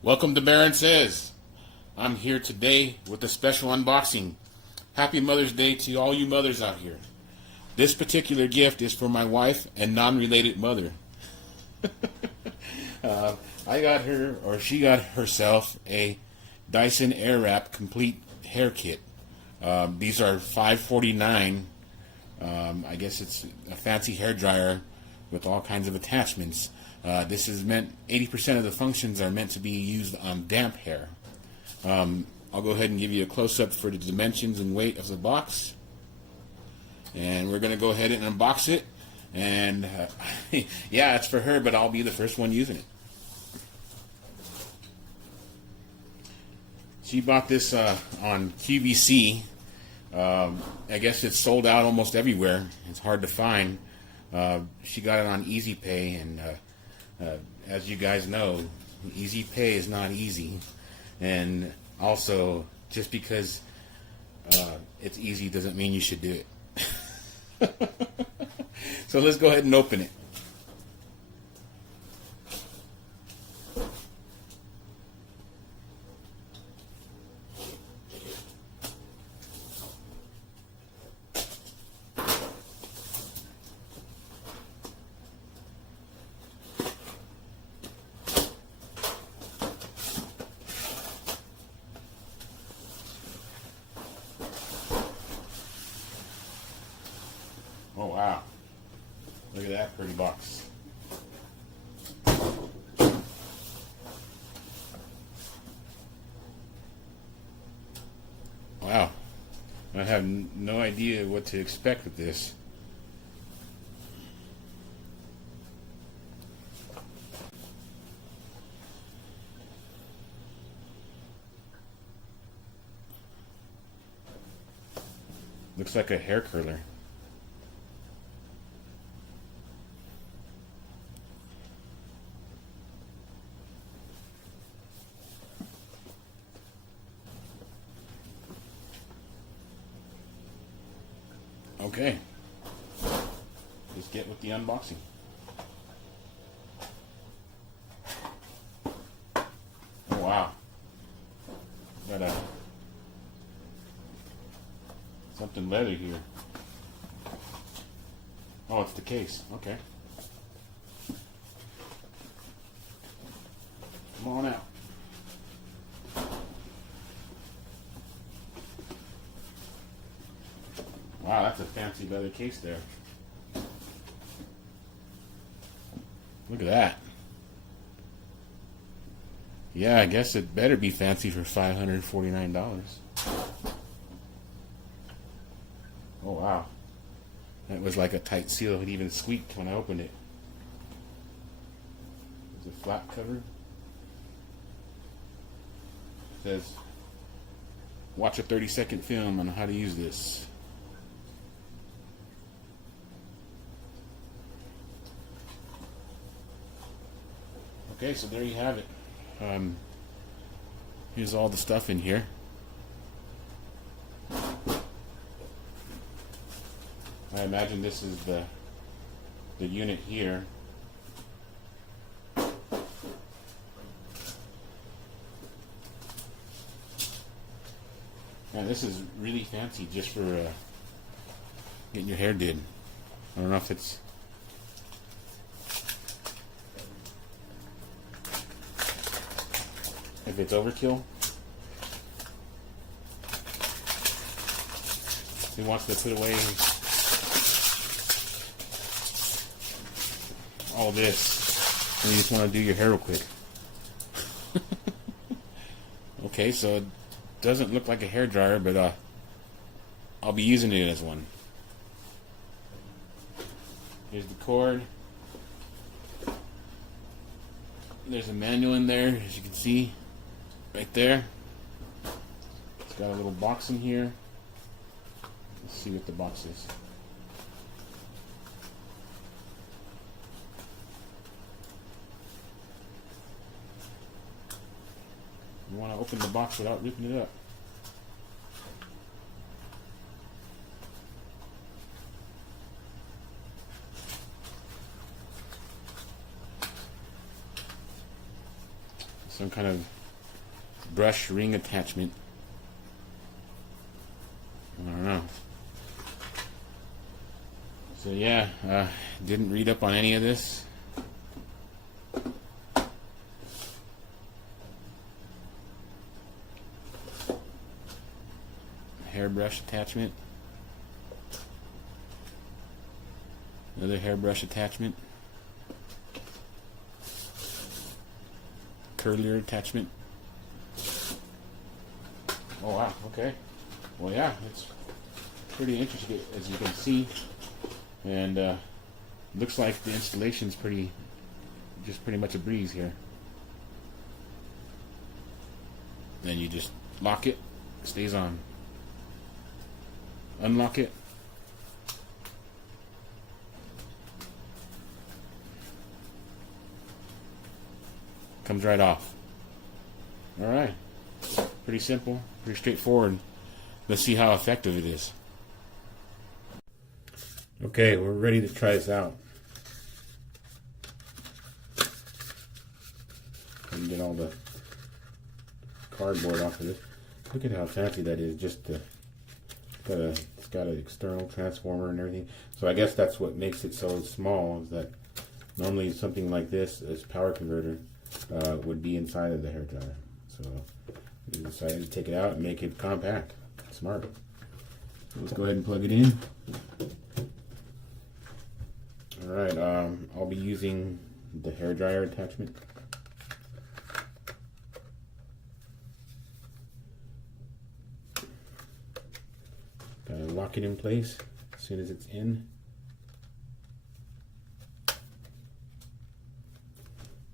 Welcome to Baron Says. I'm here today with a special unboxing. Happy Mother's Day to all you mothers out here. This particular gift is for my wife and non-related mother. I got her, or she got herself, a Dyson Airwrap Complete hair kit. These are $5.49. I guess it's a fancy hair dryer with all kinds of attachments. This is meant, 80% of the functions are meant to be used on damp hair. I'll go ahead and give you a close-up for the dimensions and weight of the box. And we're going to go ahead and unbox it. And yeah, it's for her, but I'll be the first one using it. She bought this on QVC. I guess it's sold out almost everywhere. It's hard to find. She got it on Easy Pay, and as you guys know, Easy Pay is not easy. And also, just because it's easy doesn't mean you should do it. So let's go ahead and open it. Oh wow, look at that pretty box. Wow, I have no idea what to expect with this. Looks like a hair curler. Okay, let's get with the unboxing. Oh wow, got a something leather here. Oh, it's the case. Okay, come on out. Wow, that's a fancy leather case there. Look at that. Yeah, I guess it better be fancy for $549. Oh wow. That was like a tight seal. It even squeaked when I opened it. There's a flat cover. It says, watch a 30-second film on how to use this. Okay, so there you have it. Here's all the stuff in here. I imagine this is the unit here. And this is really fancy just for getting your hair did. I don't know if it's overkill. He wants to put away all this and you just want to do your hair real quick. Okay, so it doesn't look like a hair dryer, but I'll be using it as one. Here's the cord. There's a manual in there, as you can see. Right there. It's got a little box in here. Let's see what the box is. You want to open the box without ripping it up. some kind of brush ring attachment. I don't know. So yeah, didn't read up on any of this. Hairbrush attachment. Another hairbrush attachment. Curlier attachment. Oh wow, okay. Well yeah, it's pretty interesting as you can see. And looks like the installation's pretty much a breeze here. Then you just lock it, stays on. Unlock it. Comes right off. Alright. Pretty simple, pretty straightforward. Let's see how effective it is. Okay, we're ready to try this out. And get all the cardboard off of this. Look at how fancy that is. It's got an external transformer and everything. So I guess that's what makes it so small, is that normally something like this power converter would be inside of the hairdryer. So we decided to take it out and make it compact. Smart. So let's go ahead and plug it in. Alright, I'll be using the hairdryer attachment. Gotta lock it in place as soon as it's in.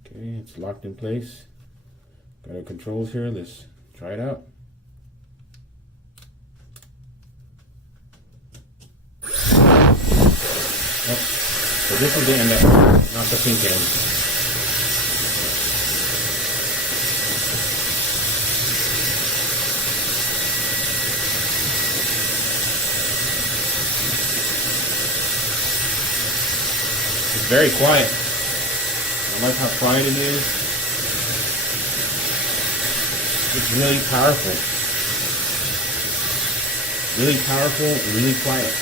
Okay, it's locked in place. Got our controls here. Let's try it out. Oh, so this is the end, not the pink end. It's very quiet. I like how quiet it is. It's really powerful. Really powerful and really quiet.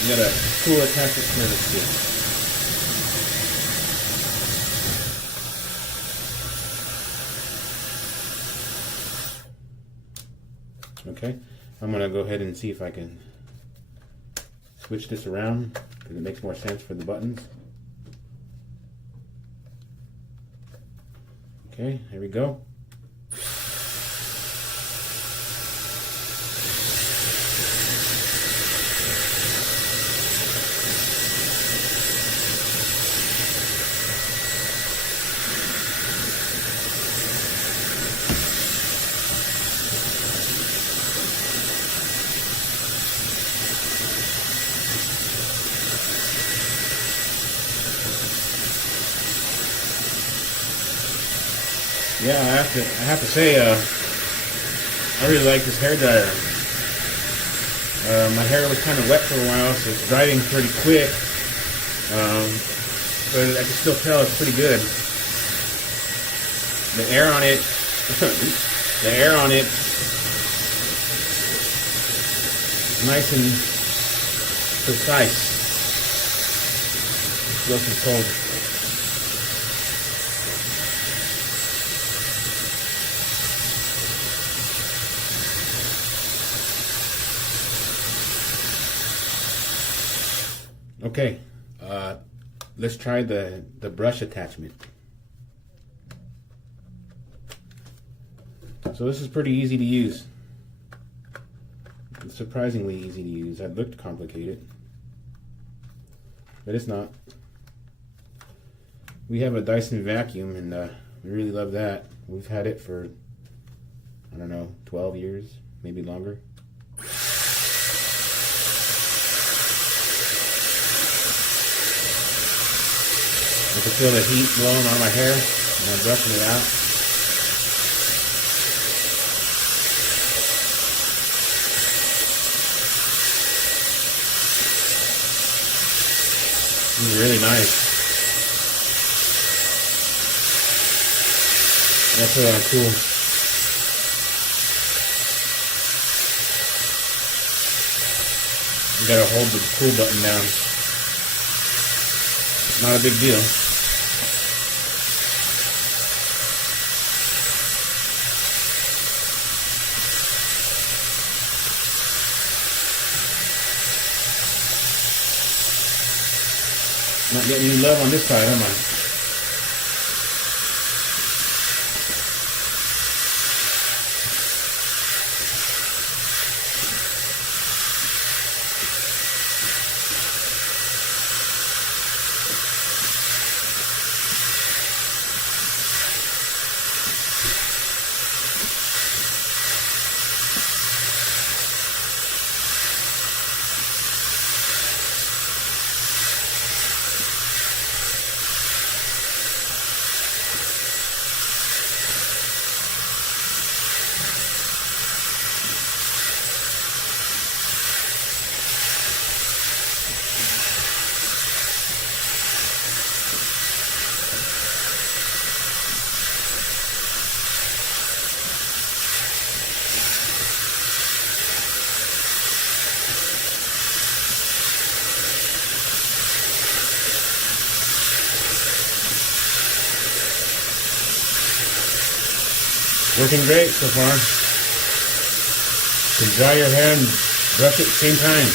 You got a cool attachment surface too. Okay, I'm going to go ahead and see if I can switch this around because it makes more sense for the buttons. Okay, here we go. Yeah, I have to say, I really like this hairdryer. My hair was kind of wet for a while, so it's drying pretty quick. But I can still tell it's pretty good. The air on it, is nice and precise. Slow controlled. Okay, let's try the brush attachment. So this is pretty easy to use. It's surprisingly easy to use. That looked complicated, but it's not. We have a Dyson vacuum, and we really love that. We've had it for, I don't know, 12 years, maybe longer. I can feel the heat blowing on my hair and I'm brushing it out. This is really nice. That's cool. You gotta hold the cool button down. Not a big deal. Not getting any love on this side, am I? Working great so far. You can dry your hair and brush it at the same time.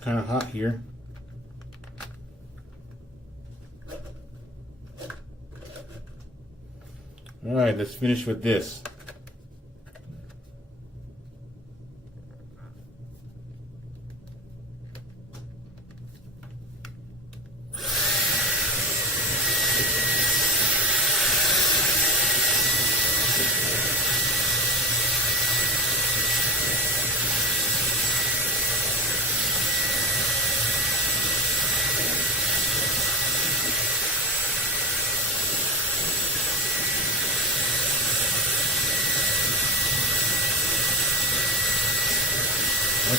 Kind of hot here. All right, let's finish with this.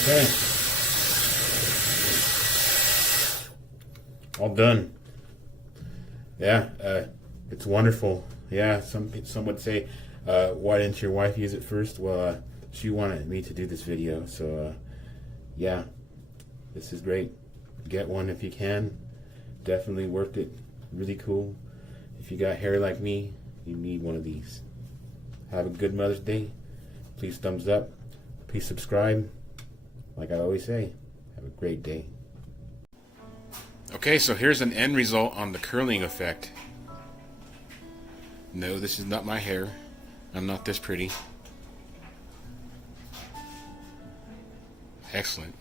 Okay. All done. Yeah, it's wonderful. Yeah, some would say, why didn't your wife use it first? Well, she wanted me to do this video, so yeah, this is great. Get one if you can. Definitely worth it. Really cool. If you got hair like me, you need one of these. Have a good Mother's Day. Please thumbs up. Please subscribe. Like I always say, have a great day. Okay, so here's an end result on the curling effect. No, this is not my hair. I'm not this pretty. Excellent.